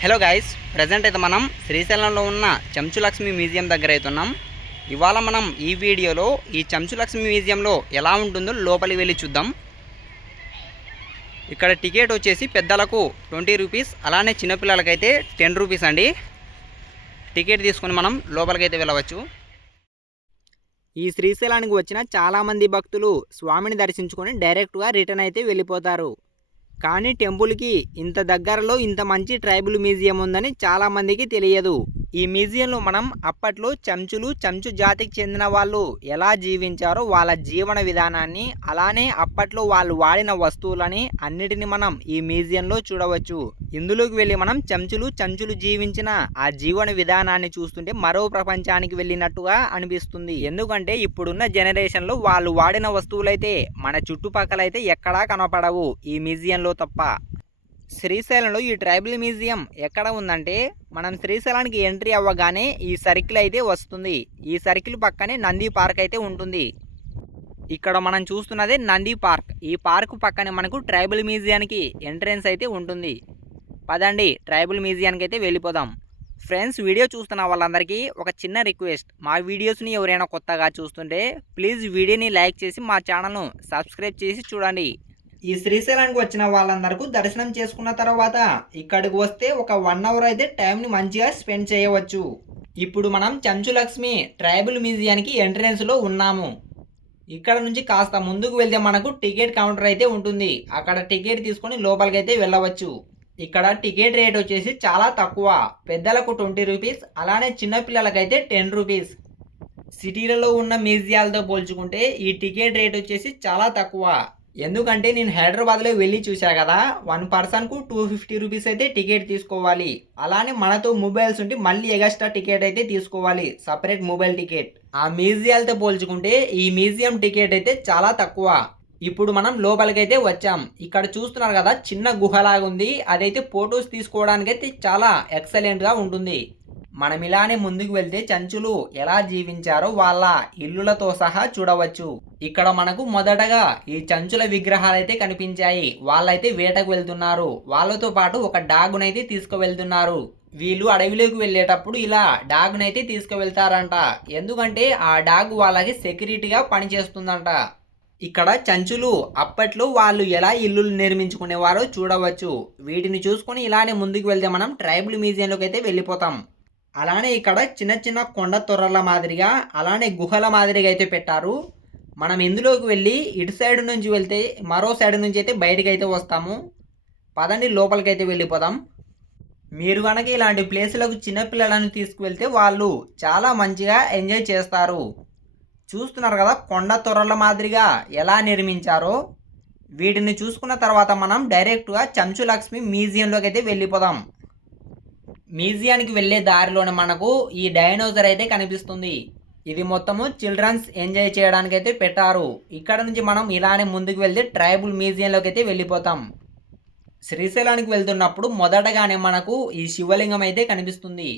Hello guys present అయితే మనం శ్రీశైలంలో ఉన్న చెంచులక్ష్మి మ్యూజియం దగ్గర అయితే ఉన్నాం ఇవాళ మనం ఈ వీడియోలో ఈ చెంచులక్ష్మి మ్యూజియంలో ఎలా ఉంటుందో లోపలికి వెళ్ళి చూద్దాం. ఇక్కడ టికెట్ వచ్చేసి పెద్దలకు ట్వంటీ రూపీస్ అలానే చిన్నపిల్లలకైతే టెన్ రూపీస్ అండి. టికెట్ తీసుకొని మనం లోపలికైతే వెళ్ళవచ్చు. ఈ శ్రీశైలానికి వచ్చిన చాలామంది భక్తులు స్వామిని దర్శించుకొని డైరెక్ట్గా రిటర్న్ అయితే వెళ్ళిపోతారు. కానీ టెంపుల్కి ఇంత దగ్గరలో ఇంత మంచి ట్రైబల్ మ్యూజియం ఉందని చాలామందికి తెలియదు. ఈ మ్యూజియంలో మనం అప్పట్లో చెంచులు చెంచు జాతికి చెందిన వాళ్ళు ఎలా జీవించారో వాళ్ళ జీవన విధానాన్ని అలానే అప్పట్లో వాళ్ళు వాడిన వస్తువులని అన్నిటిని మనం ఈ మ్యూజియంలో చూడవచ్చు. ఇందులోకి వెళ్ళి మనం చెంచులు చెంచులు జీవించిన ఆ జీవన విధానాన్ని చూస్తుంటే మరో ప్రపంచానికి వెళ్ళినట్టుగా అనిపిస్తుంది. ఎందుకంటే ఇప్పుడున్న జనరేషన్లో వాళ్ళు వాడిన వస్తువులైతే మన చుట్టుపక్కల అయితే ఎక్కడా కనపడవు ఈ మ్యూజియంలో తప్ప. శ్రీశైలంలో ఈ ట్రైబల్ మ్యూజియం ఎక్కడ ఉందంటే మనం శ్రీశైలానికి ఎంట్రీ అవ్వగానే ఈ సర్కిల్ అయితే వస్తుంది. ఈ సర్కిల్ పక్కనే నంది పార్క్ అయితే ఉంటుంది. ఇక్కడ మనం చూస్తున్నదే నంది పార్క్. ఈ పార్క్ పక్కనే మనకు ట్రైబల్ మ్యూజియానికి ఎంట్రెన్స్ అయితే ఉంటుంది. పదండి ట్రైబల్ మ్యూజియానికి అయితే వెళ్ళిపోదాం. ఫ్రెండ్స్ వీడియో చూస్తున్న వాళ్ళందరికీ ఒక చిన్న రిక్వెస్ట్. మా వీడియోస్ని ఎవరైనా కొత్తగా చూస్తుంటే ప్లీజ్ వీడియోని లైక్ చేసి మా ఛానల్ను సబ్స్క్రైబ్ చేసి చూడండి. ఈ శ్రీశైలానికి వచ్చిన వాళ్ళందరికీ దర్శనం చేసుకున్న తర్వాత ఇక్కడికి వస్తే ఒక వన్ అవర్ అయితే టైంని మంచిగా స్పెండ్ చేయవచ్చు. ఇప్పుడు మనం చంచులక్ష్మి ట్రైబల్ మ్యూజియానికి ఎంట్రెన్స్లో ఉన్నాము. ఇక్కడ నుంచి కాస్త ముందుకు వెళ్తే మనకు టికెట్ కౌంటర్ అయితే ఉంటుంది. అక్కడ టికెట్ తీసుకొని లోపలికి అయితే వెళ్ళవచ్చు. ఇక్కడ టికెట్ రేట్ వచ్చేసి చాలా తక్కువ. పెద్దలకు ట్వంటీ రూపీస్ అలానే చిన్నపిల్లలకైతే టెన్ రూపీస్. సిటీలలో ఉన్న మ్యూజియాలతో పోల్చుకుంటే ఈ టికెట్ రేట్ వచ్చేసి చాలా తక్కువ. ఎందుకంటే నేను హైదరాబాద్లో వెళ్ళి చూసా కదా వన్ పర్సన్కు టూ ఫిఫ్టీ రూపీస్ అయితే టికెట్ తీసుకోవాలి. అలానే మనతో మొబైల్స్ ఉంటే మళ్ళీ ఎగస్ట్రా టికెట్ అయితే తీసుకోవాలి సపరేట్ మొబైల్ టికెట్ ఆ మ్యూజియాలతో పోల్చుకుంటే ఈ మ్యూజియం టికెట్ అయితే చాలా తక్కువ. ఇప్పుడు మనం లోపలికైతే వచ్చాం. ఇక్కడ చూస్తున్నారు కదా చిన్న గుహలాగా ఉంది అదైతే ఫొటోస్ తీసుకోవడానికి అయితే చాలా ఎక్సలెంట్గా ఉంటుంది. మనం ఇలానే ముందుకు వెళ్తే చంచులు ఎలా జీవించారో వాళ్ళ ఇల్లులతో సహా చూడవచ్చు. ఇక్కడ మనకు మొదటగా ఈ చంచుల విగ్రహాలు అయితే కనిపించాయి. వాళ్ళైతే వేటకు వెళ్తున్నారు. వాళ్ళతో పాటు ఒక డాగునైతే తీసుకువెళ్తున్నారు. వీళ్ళు అడవిలోకి వెళ్ళేటప్పుడు ఇలా డాగునైతే తీసుకువెళ్తారంట. ఎందుకంటే ఆ డాగ్ వాళ్ళకి సెక్యూరిటీగా పనిచేస్తుందంట. ఇక్కడ చంచులు అప్పట్లో వాళ్ళు ఎలా ఇల్లు నిర్మించుకునేవారో చూడవచ్చు. వీటిని చూసుకొని ఇలానే ముందుకు వెళ్తే మనం ట్రైబల్ మ్యూజియంలోకి అయితే వెళ్ళిపోతాం. అలానే ఇక్కడ చిన్న చిన్న కొండ తొర్రల మాదిరిగా అలానే గుహల మాదిరిగా అయితే పెట్టారు. మనం ఇందులోకి వెళ్ళి ఇటు సైడ్ నుంచి వెళ్తే మరో సైడ్ నుంచి అయితే బయటకు అయితే వస్తాము. పదండి లోపలికి అయితే వెళ్ళిపోదాం. మీరు కనుక ఇలాంటి ప్లేసులకు చిన్నపిల్లలను తీసుకువెళ్తే వాళ్ళు చాలా మంచిగా ఎంజాయ్ చేస్తారు. చూస్తున్నారు కదా కొండ తొర్రల మాదిరిగా ఎలా నిర్మించారో. వీటిని చూసుకున్న తర్వాత మనం డైరెక్ట్గా చంచు లక్ష్మి మ్యూజియంలోకి అయితే వెళ్ళిపోదాం. మ్యూజియానికి వెళ్ళే దారిలోనే మనకు ఈ డైనోసర్ అయితే కనిపిస్తుంది. ఇది మొత్తము చిల్డ్రన్స్ ఎంజాయ్ చేయడానికి అయితే పెట్టారు. ఇక్కడ నుంచి మనం ఇలానే ముందుకు వెళ్తే ట్రైబుల్ మ్యూజియంలోకి అయితే వెళ్ళిపోతాం. శ్రీశైలానికి వెళ్తున్నప్పుడు మొదటగానే మనకు ఈ శివలింగం అయితే కనిపిస్తుంది.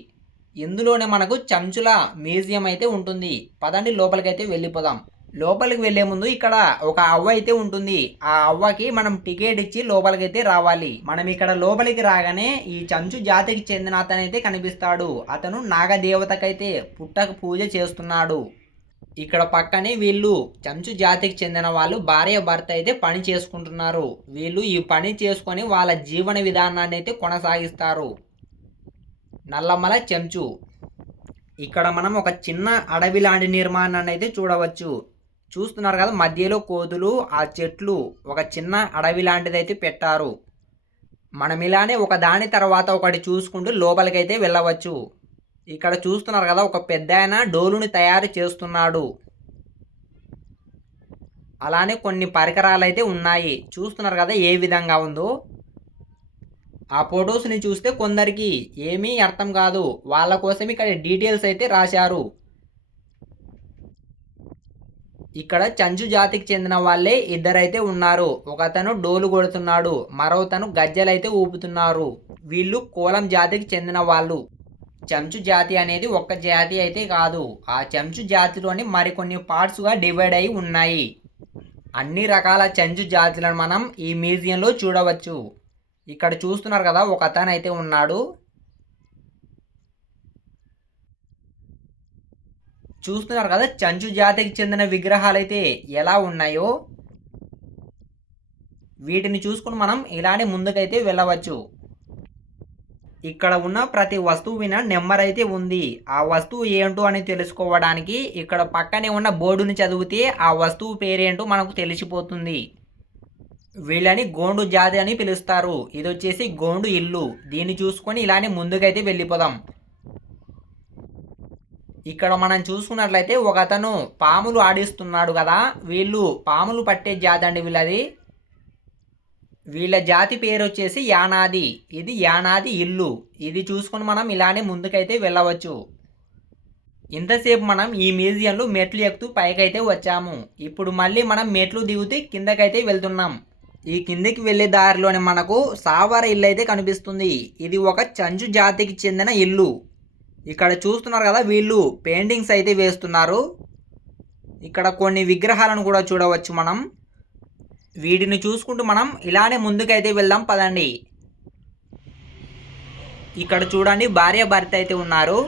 ఇందులోనే మనకు చంచుల మ్యూజియం అయితే ఉంటుంది. పదండి లోపలికైతే వెళ్ళిపోదాం. లోపలికి వెళ్ళే ముందు ఇక్కడ ఒక అవ్వ అయితే ఉంటుంది. ఆ అవ్వకి మనం టికెట్ ఇచ్చి లోపలికి అయితే రావాలి. మనం ఇక్కడ లోపలికి రాగానే ఈ చంచు జాతికి చెందిన అతను అయితే కనిపిస్తాడు. అతను నాగదేవతకైతే పుట్టకు పూజ చేస్తున్నాడు. ఇక్కడ పక్కనే వీళ్ళు చంచు జాతికి చెందిన వాళ్ళు భార్య భర్త అయితే పని చేసుకుంటున్నారు. వీళ్ళు ఈ పని చేసుకొని వాళ్ళ జీవన విధానాన్ని అయితే కొనసాగిస్తారు. నల్లమల చెంచు. ఇక్కడ మనం ఒక చిన్న అడవి లాంటి నిర్మాణాన్ని అయితే చూడవచ్చు. చూస్తున్నారు కదా మధ్యలో కోతులు ఆ చెట్లు ఒక చిన్న అడవి లాంటిదైతే పెట్టారు. మనం ఇలానే ఒక దాని తర్వాత ఒకటి చూసుకుంటూ లోపలికైతే వెళ్ళవచ్చు. ఇక్కడ చూస్తున్నారు కదా ఒక పెద్ద ఆయన డోలుని తయారు చేస్తున్నాడు. అలానే కొన్ని పరికరాలు అయితే ఉన్నాయి. చూస్తున్నారు కదా ఏ విధంగా ఉందో. ఆ ఫొటోస్ని చూస్తే కొందరికి ఏమీ అర్థం కాదు. వాళ్ళ కోసం ఇక్కడ డీటెయిల్స్ అయితే రాశారు. ఇక్కడ చంచు జాతికి చెందిన వాళ్ళే ఇద్దరైతే ఉన్నారు. ఒకతను డోలు కొడుతున్నాడు మరోతను గజ్జలైతే ఊపుతున్నారు. వీళ్ళు కోలం జాతికి చెందిన వాళ్ళు. చెంచు జాతి అనేది ఒక్క జాతి అయితే కాదు. ఆ చెంచు జాతిలోని మరికొన్ని పార్ట్స్గా డివైడ్ అయి ఉన్నాయి. అన్ని రకాల చెంచు జాతులను మనం ఈ మ్యూజియంలో చూడవచ్చు. ఇక్కడ చూస్తున్నారు కదా ఒక అతను అయితే ఉన్నాడు. చూస్తున్నారు కదా చంచు జాతికి చెందిన విగ్రహాలు అయితే ఎలా ఉన్నాయో? వీటిని చూసుకుని మనం ఇలానే ముందుకైతే వెళ్ళవచ్చు. ఇక్కడ ఉన్న ప్రతి వస్తువు విన నెంబర్ అయితే ఉంది. ఆ వస్తువు ఏంటో అని తెలుసుకోవడానికి ఇక్కడ పక్కనే ఉన్న బోర్డుని చదివితే ఆ వస్తువు పేరేంటో మనకు తెలిసిపోతుంది. వీళ్ళని గోండు జాతి అని పిలుస్తారు. ఇది వచ్చేసి గోండు ఇల్లు. దీన్ని చూసుకొని ఇలానే ముందుకైతే వెళ్ళిపోదాం. ఇక్కడ మనం చూసుకున్నట్లయితే ఒక అతను పాములు ఆడిస్తున్నాడు కదా వీళ్ళు పాములు పట్టే జాతి అండి వీళ్ళది. వీళ్ళ జాతి పేరు వచ్చేసి యానాది. ఇది యానాది ఇల్లు. ఇది చూసుకొని మనం ఇలానే ముందుకైతే వెళ్ళవచ్చు. ఇంతసేపు మనం ఈ మ్యూజియంలో మెట్లు ఎక్కుతూ పైకైతే వచ్చాము. ఇప్పుడు మళ్ళీ మనం మెట్లు దిగుతూ కిందకైతే వెళ్తున్నాం. ఈ కిందకి వెళ్ళే దారిలోనే మనకు సావర ఇల్లు అయితే కనిపిస్తుంది. ఇది ఒక చంచు జాతికి చెందిన ఇల్లు. ఇక్కడ చూస్తున్నారు కదా వీళ్ళు పెయింటింగ్స్ అయితే వేస్తున్నారు. ఇక్కడ కొన్ని విగ్రహాలను కూడా చూడవచ్చు మనం. వీటిని చూసుకుంటూ మనం ఇలానే ముందుకైతే వెళ్దాం పదండి. ఇక్కడ చూడండి భార్య భర్త అయితే ఉన్నారు.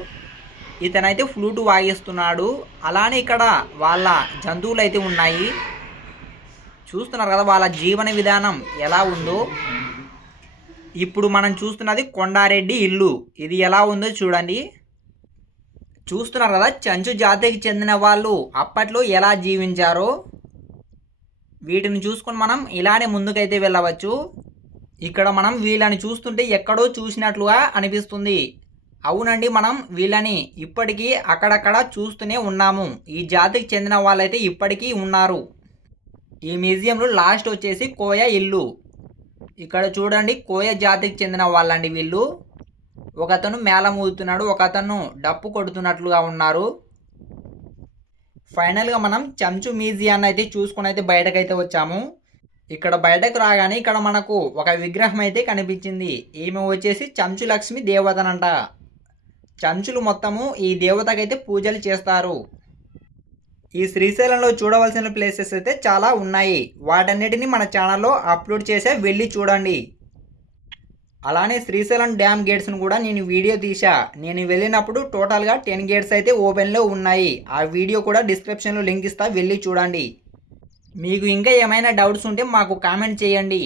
ఇతనైతే ఫ్లూట్ వాయిస్తున్నాడు. అలానే ఇక్కడ వాళ్ళ జంతువులు అయితే ఉన్నాయి. చూస్తున్నారు కదా వాళ్ళ జీవన విధానం ఎలా ఉందో. ఇప్పుడు మనం చూస్తున్నది కొండారెడ్డి ఇల్లు. ఇది ఎలా ఉందో చూడండి. చూస్తున్నారు కదా చంచు జాతికి చెందిన వాళ్ళు. అప్పట్లో ఎలా జీవించారో వీటిని చూసుకొని మనం ఇలానే ముందుకైతే వెళ్ళవచ్చు. ఇక్కడ మనం వీళ్ళని చూస్తుంటే ఎక్కడో చూసినట్లుగా అనిపిస్తుంది. అవునండి మనం వీళ్ళని ఇప్పటికీ అక్కడక్కడ చూస్తూనే ఉన్నాము. ఈ జాతికి చెందిన వాళ్ళైతే ఇప్పటికీ ఉన్నారు. ఈ మ్యూజియంలో లాస్ట్ వచ్చేసి కోయ ఇల్లు. ఇక్కడ చూడండి కోయ జాతికి చెందిన వాళ్ళండి వీళ్ళు. ఒక అతను మేళం ఊదుతున్నాడు ఒక అతను డప్పు కొడుతున్నట్లుగా ఉన్నారు. ఫైనల్గా మనం చెంచు మ్యూజియాన్ని అయితే చూసుకుని అయితే బయటకైతే వచ్చాము. ఇక్కడ బయటకు రాగానే ఇక్కడ మనకు ఒక విగ్రహం అయితే కనిపించింది. ఈమె వచ్చేసి చంచు లక్ష్మి దేవతనంట. చంచులు మొత్తము ఈ దేవతకైతే పూజలు చేస్తారు. ఈ శ్రీశైలంలో చూడవలసిన ప్లేసెస్ అయితే చాలా ఉన్నాయి. వాటన్నిటిని మన ఛానల్లో అప్లోడ్ చేసే వెళ్ళి చూడండి. అలానే శ్రీశైలం డ్యామ్ గేట్స్ను కూడా నేను వీడియో తీశా. నేను వెళ్ళినప్పుడు టోటల్గా టెన్ గేట్స్ అయితే ఓపెన్లో ఉన్నాయి. ఆ వీడియో కూడా డిస్క్రిప్షన్లో లింక్ ఇస్తా. వెళ్ళి చూడండి. మీకు ఇంకా ఏమైనా డౌట్స్ ఉంటే మాకు కామెంట్ చేయండి.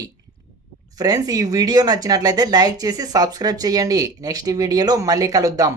ఫ్రెండ్స్ ఈ వీడియో నచ్చినట్లయితే లైక్ చేసి సబ్స్క్రైబ్ చేయండి. నెక్స్ట్ వీడియోలో మళ్ళీ కలుద్దాం.